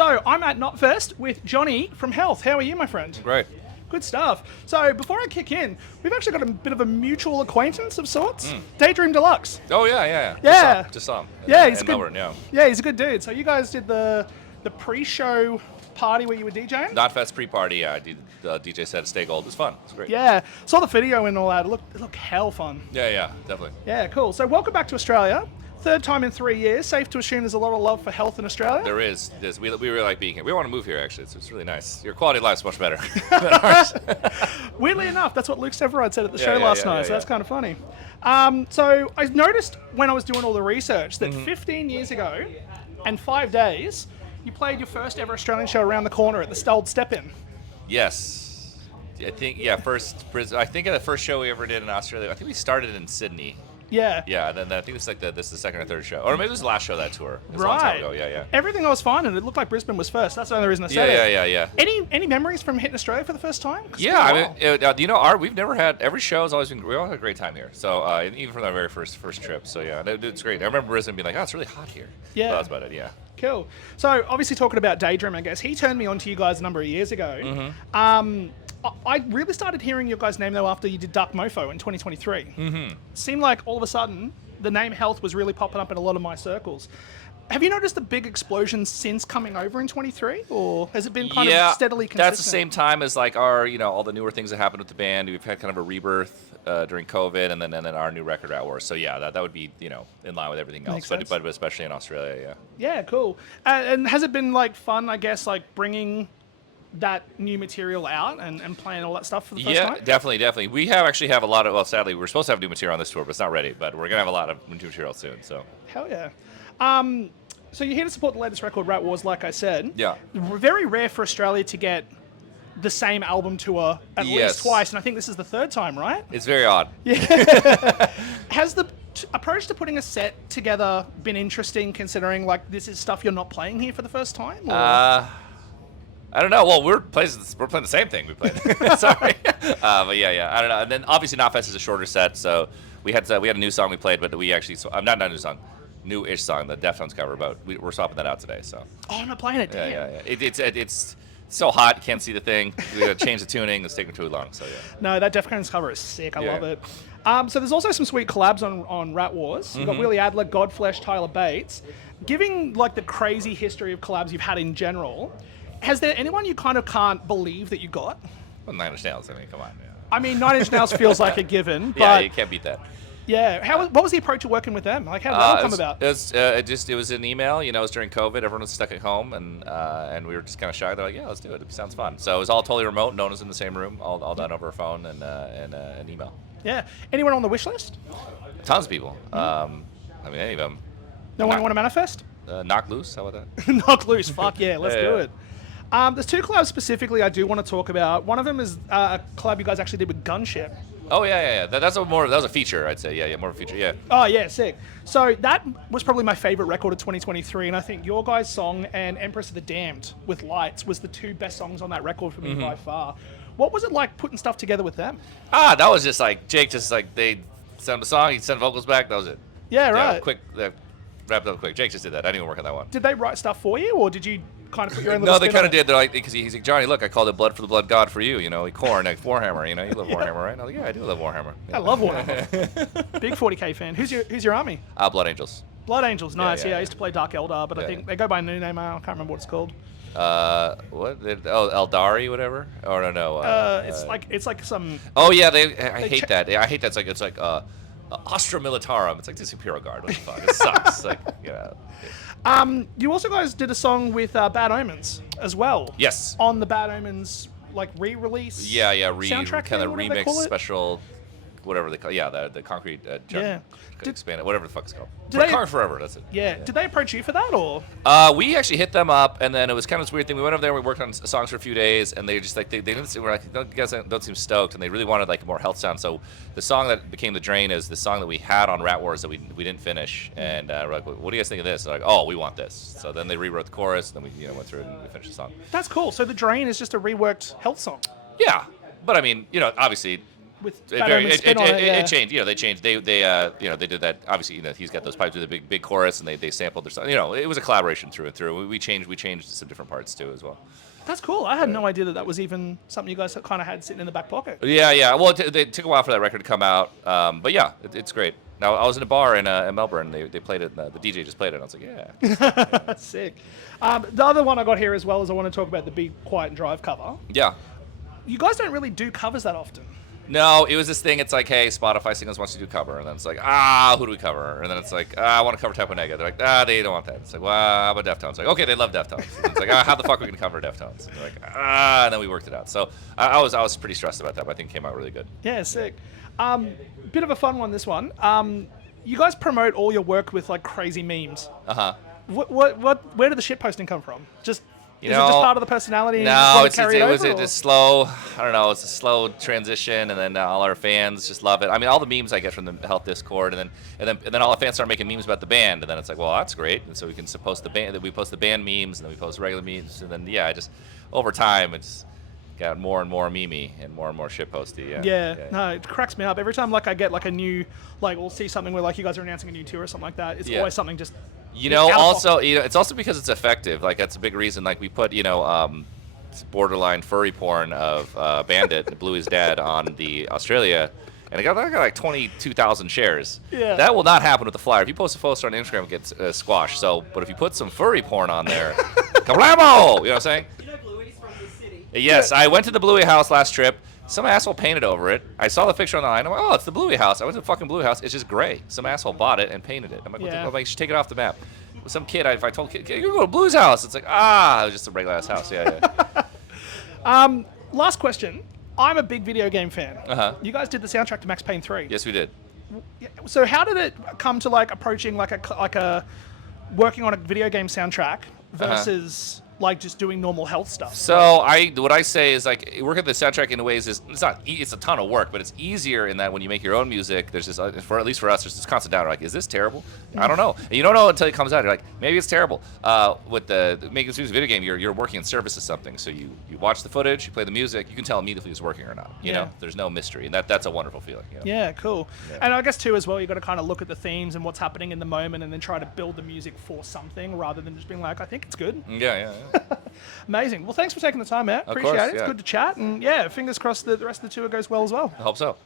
So I'm at Knotfest with Johnny from Health. How are you, my friend? Great. Good stuff. So before I kick in, we've actually got a bit of a mutual acquaintance of sorts. Daydream Deluxe. Oh, yeah. Yeah. Just saw him. Yeah, he's in good. Melbourne, yeah. Yeah, he's a good dude. So you guys did the pre-show party where you were DJing? Knotfest pre-party, yeah. DJ said stay gold. It was fun. It was great. Yeah. Saw the video and all that. It looked hell fun. Yeah, definitely. Yeah, cool. So welcome back to Australia. Third time in 3 years. Safe to assume there's a lot of love for health in Australia. There is. We really like being here. We want to move here, actually. It's really nice. Your quality of life's much better than ours. Weirdly enough, that's what Luke Severide said at the show Yeah, last yeah, night, yeah, so that's kind of funny. So I noticed when I was doing all the research that 15 years ago and 5 days, you played your first ever Australian show around the corner at the Old Step-In. Yes. I think, I think the first show we ever did in Australia, I think we started in Sydney. Yeah. Yeah, then I think it's like this is the second or third show. Or maybe it was the last show of that tour. It was a long time ago, yeah. Everything I was finding, it looked like Brisbane was first. That's the only reason I said it. Yeah. Any memories from hitting Australia for the first time? Yeah, I mean, we've never had, every show has always been, we all had a great time here. So even from our very first trip. So yeah, it's great. I remember Brisbane being like, oh, it's really hot here. Yeah. But that's about it, yeah. Cool. So obviously talking about Daydream, I guess, he turned me on to you guys a number of years ago. I really started hearing your guys' name, though, after you did Dark Mofo in 2023. Seemed like all of a sudden, the name Health was really popping up in a lot of my circles. Have you noticed a big explosion since coming over in 23? Or has it been kind of steadily consistent? That's the same time as like our, all the newer things that happened with the band. We've had kind of a rebirth during COVID and then our new record Rat Wars. So yeah, that would be, in line with everything else. But especially in Australia, yeah. Yeah, cool. And has it been like fun, I guess, like bringing that new material out and playing all that stuff for the first time? Yeah, definitely. We actually have a lot of, well, sadly, we're supposed to have new material on this tour, but it's not ready. But we're going to have a lot of new material soon, so. Hell yeah. So you're here to support the latest record, Rat Wars, like I said. Yeah. Very rare for Australia to get the same album tour at least twice, and I think this is the third time, right? It's very odd. Yeah. Has the approach to putting a set together been interesting, considering, like, this is stuff you're not playing here for the first time? Or? I don't know. Well, we're playing the same thing we played. Sorry, but yeah. I don't know. And then obviously, Knotfest is a shorter set, so we had a new song we played, but we actually not a new song, new-ish song, the Deftones cover. But we're swapping that out today. So. Oh, I'm not playing it. Damn. Yeah. It's so hot, you can't see the thing. We got to change the tuning. It's taking too long. So yeah. No, that Deftones cover is sick. I love it. So there's also some sweet collabs on Rat Wars. You've got Willie Adler, Godflesh, Tyler Bates. Giving like the crazy history of collabs you've had in general. Has there anyone you kind of can't believe that you got? Well, 9 Inch Nails. I mean, come on. Yeah. I mean, 9 Inch Nails feels like a given. But yeah, you can't beat that. Yeah. What was the approach of working with them? Like, how did that all come about? It was an email. It was during COVID. Everyone was stuck at home, and we were just kind of shy. They're like, yeah, let's do it. It sounds fun. So it was all totally remote. No one was in the same room. All done over a phone and an email. Yeah. Anyone on the wish list? Tons of people. I mean, any of them. No one want to manifest? Knock Loose. How about that? Knock Loose. Fuck yeah. Let's do it. There's two collabs specifically I do want to talk about. One of them is a collab you guys actually did with Gunship. Oh yeah. That was a feature, I'd say. Yeah, more of a feature. Yeah. Oh yeah, sick. So that was probably my favorite record of 2023, and I think your guys' song and Empress of the Damned with Lights was the two best songs on that record for me by far. What was it like putting stuff together with them? That was just like Jake. Just like they sent him a song, he sent vocals back. That was it. Yeah, right. Quick. Wrapped up quick. Jake just did that. I didn't even work on that one. Did they write stuff for you, or did you kind of put your own little No, they kind of did. They're like, because he's like, Johnny, look, I called it Blood for the Blood God for you. Korn, like Warhammer. You love Warhammer, right? And I was like, yeah, I do love Warhammer. I love Warhammer. Big 40K fan. Who's your army? Blood Angels. Blood Angels, nice. Yeah. I used to play Dark Eldar, but I think they go by a new name. I can't remember what it's called. What? Eldari, whatever. Or no. It's like some. Oh yeah, I hate that. I hate that. It's like Astra Militarum. It's like this Imperial Guard. What the fuck? It sucks. You also guys did a song with Bad Omens as well. Yes. On the Bad Omens re-release. Yeah. Soundtrack Kind of thing, remix special. Whatever they call, the concrete expanded, whatever the fuck it's called. Concrete Forever, that's it. Yeah. Did they approach you for that, or? We actually hit them up, and then it was kind of this weird thing. We went over there, we worked on songs for a few days, and they just like they didn't seem like you guys don't seem stoked, and they really wanted like a more health sound. So the song that became The Drain is the song that we had on Rat Wars that we didn't finish, and we're like, what do you guys think of this? They're like, oh, we want this. So then they rewrote the chorus, and then we went through it and we finished the song. That's cool. So The Drain is just a reworked health song. Yeah, but I mean, obviously. with Bad Omen's spin on it. It changed. They changed. They did that. Obviously, he's got those pipes with a big chorus, and they sampled their song. It was a collaboration through and through. We changed some different parts too as well. That's cool. I had no idea that was even something you guys kind of had sitting in the back pocket. Yeah. Well, it took a while for that record to come out, but yeah, it's great. Now, I was in a bar in Melbourne. They played it. The DJ just played it. And I was like, yeah. Sick. The other one I got here as well is I want to talk about the Be Quiet and Drive cover. Yeah. You guys don't really do covers that often. No, it was this thing. It's like, hey, Spotify Singles wants to do cover, and then it's like, who do we cover? And then it's like, I want to cover Typo Nega. They're like, they don't want that. It's like, well, how about Deftones? Like, okay, they love Deftones. And it's like, how the fuck are we gonna cover Deftones? And they're like, and then we worked it out. So I was pretty stressed about that, but I think it came out really good. Yeah, sick. Bit of a fun one. This one. You guys promote all your work with like crazy memes. Where did the shit posting come from? Is it just part of the personality? No, it's a slow. I don't know. It's a slow transition, and then all our fans just love it. I mean, all the memes I get from the Health Discord, and then all the fans start making memes about the band, and then it's like, well, that's great. And so we can post the band. We post the band memes, and then we post regular memes, and then just over time it's got more and more memey and more shit posty. Yeah. No, it cracks me up every time. Like I get like a new, like we'll see something where like you guys are announcing a new tour or something like that. It's always something just. It's also because it's effective. Like that's a big reason. Like we put borderline furry porn of Bandit Bluey's dad on the Australia, and it got like 22,000 shares. Yeah. That will not happen with the flyer. If you post a poster on Instagram, it gets squashed. So, but if you put some furry porn on there, kablamo! You know what I'm saying? Bluey's from the city. Yes, I went to the Bluey house last trip. Some asshole painted over it. I saw the picture on the line. I'm like, oh, it's the Bluey house. I went to the fucking Bluey house. It's just gray. Some asshole bought it and painted it. I'm like, you should take it off the map. Some kid, if I told kid, you go to Bluey's house, it's like, it was just a regular ass house. Yeah. Last question. I'm a big video game fan. You guys did the soundtrack to Max Payne 3. Yes, we did. So how did it come to like approaching like a working on a video game soundtrack versus like just doing normal health stuff? So what I say is like work at the soundtrack in ways is it's a ton of work, but it's easier in that when you make your own music, there's this at least for us, there's this constant doubt. Like, is this terrible? I don't know. And you don't know until it comes out. You're like, maybe it's terrible. With the making this video game, you're working in service of something. So you watch the footage, you play the music, you can tell immediately if it's working or not. You know, there's no mystery, and that's a wonderful feeling. Yeah, cool. Yeah. And I guess too as well, you got to kind of look at the themes and what's happening in the moment, and then try to build the music for something rather than just being like, I think it's good. Yeah. Amazing. Well, thanks for taking the time, Matt. Appreciate it. It's good to chat, and fingers crossed that the rest of the tour goes well as well. I hope so.